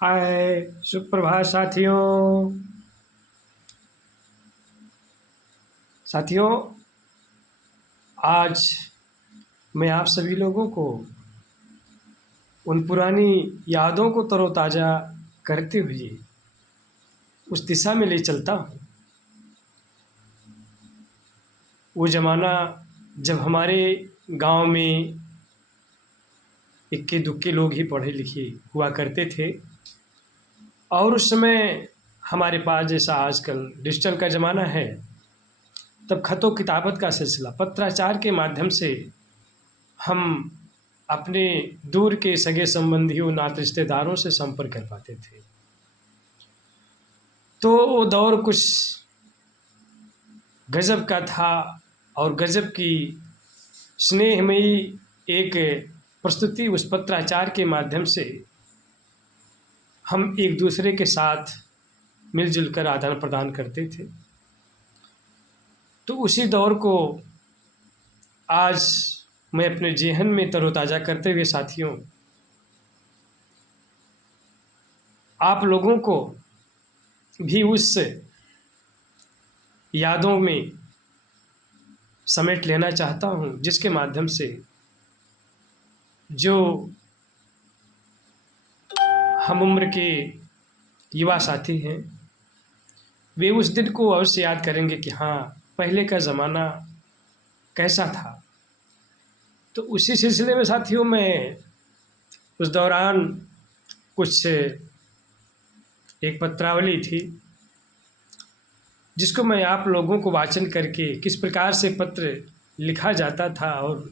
हाय सुप्रभात साथियों। आज मैं आप सभी लोगों को उन पुरानी यादों को तरोताज़ा करते हुए उस दिशा में ले चलता हूँ। वो ज़माना जब हमारे गांव में इक्के दुक्के लोग ही पढ़े लिखे हुआ करते थे और उस समय हमारे पास जैसा आजकल डिजिटल का ज़माना है, तब खतों किताबत का सिलसिला पत्राचार के माध्यम से हम अपने दूर के सगे संबंधियों नाते रिश्तेदारों से संपर्क कर पाते थे। तो वो दौर कुछ गज़ब का था और गज़ब की स्नेहमयी एक प्रस्तुति उस पत्राचार के माध्यम से हम एक दूसरे के साथ मिलजुल कर आदान प्रदान करते थे। तो उसी दौर को आज मैं अपने जेहन में तरोताज़ा करते हुए साथियों, आप लोगों को भी उस यादों में समेट लेना चाहता हूँ, जिसके माध्यम से जो हम उम्र के युवा साथी हैं वे उस दिन को अवश्य याद करेंगे कि हाँ, पहले का ज़माना कैसा था। तो उसी सिलसिले में साथियों, मैं उस दौरान कुछ एक पत्रावली थी जिसको मैं आप लोगों को वाचन करके किस प्रकार से पत्र लिखा जाता था और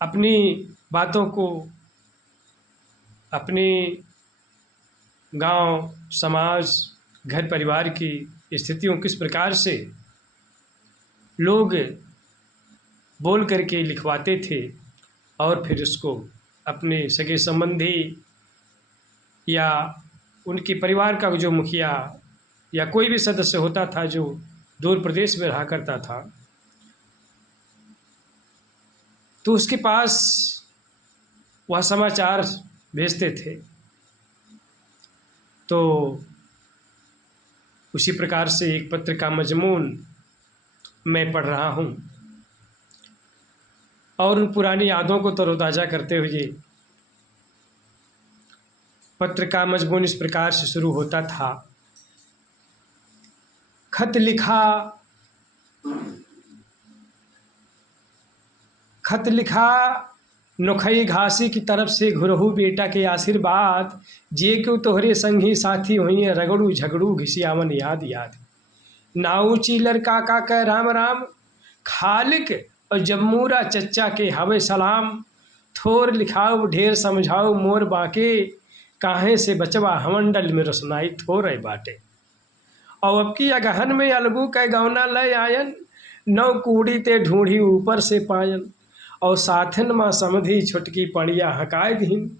अपनी बातों को अपने गांव, समाज, घर परिवार की स्थितियों किस प्रकार से लोग बोल करके लिखवाते थे और फिर उसको अपने सगे संबंधी या उनके परिवार का जो मुखिया या कोई भी सदस्य होता था जो दूर प्रदेश में रहा करता था, तो उसके पास वह समाचार भेजते थे। तो उसी प्रकार से एक पत्र का मजमून मैं पढ़ रहा हूँ और उन पुरानी यादों को तरोताज़ा करते हुए पत्र का मजमून इस प्रकार से शुरू होता था। खत लिखा नोखई घासी की तरफ से घुरहू बेटा के आशीर्वाद, जे क्यों तोहरे संगी साथी हुई रगड़ू झगड़ू घिसियावन याद याद। नाऊ चीलर काका कह राम राम, खालिक और जम्मूरा चच्चा के हवे सलाम। थोर लिखाओ ढेर समझाओ मोर बाके, काहे से बचवा हमंडल में रोशनाई थोर बाटे। और अब की अगहन में अलगू कै गौना लय आयन, नौ कूड़ी ते ढूंढी ऊपर से पायन। और साथन माँ समधी छुटकी पड़िया हकाय दीन,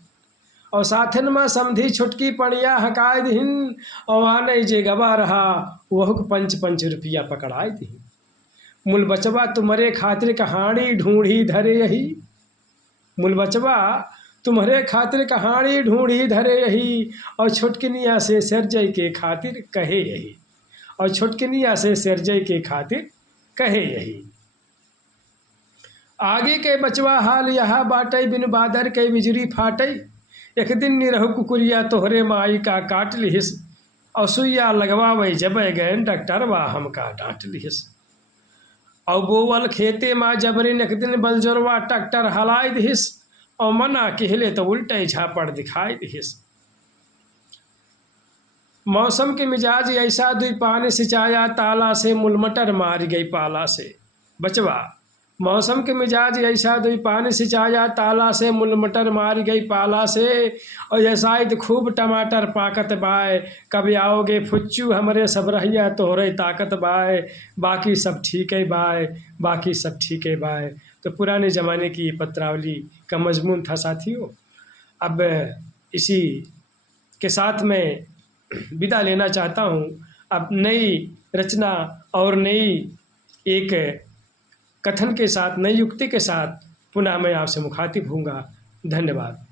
और साथन माँ समधी छुटकी पड़िया हकाय दीन। और आने जे गवा रहा वह 5 रुपया पकड़ाए दीन। मूल बचवा तुम्हारे खातिर कहानी ढूंढी धरे यही, मूल बचवा तुम्हारे खातिर कहानी ढूंढी धरे यही। और छुटकनिया से सरजय के खातिर कहे यही, और छुटकनिया से सरजय के खातिर कहे यही। आगे के बचवा हाल यहा बाटई, बिन बादर के बिजली फाटई। एक दिन निरहु कुकुरिया तोहरे माई का काट लिहिस, और सुइया लगवा वही जब गए डॉक्टरवा हमका डांट लिहिस। और बोवल खेते माँ जबरिन एक दिन बलजोरवा ट्रैक्टर हलाई दिहिस, और मना कहले तो उल्टे झापड़ दिखाई दिहिस। मौसम के मिजाज ऐसा दुई पानी सिंचाया ताला से, मुलमटर मार गई पाला से। बचवा मौसम के मिजाज ऐसा दुई पानी सिंचाया ताला से, मुलमटर मार गई पाला से। और ये शायद खूब टमाटर पाकत बाय, कभी आओगे फुच्चू हमरे सब रहिया तोहरे ताकत बाय। बाकी सब ठीक है बाय, बाकी सब ठीक है बाय। तो पुराने ज़माने की पत्रावली का मजमून था साथियों। अब इसी के साथ मैं विदा लेना चाहता हूँ। अब नई रचना और नई एक कथन के साथ, नई युक्ति के साथ पुनः मैं आपसे मुखातिब होऊंगा। धन्यवाद।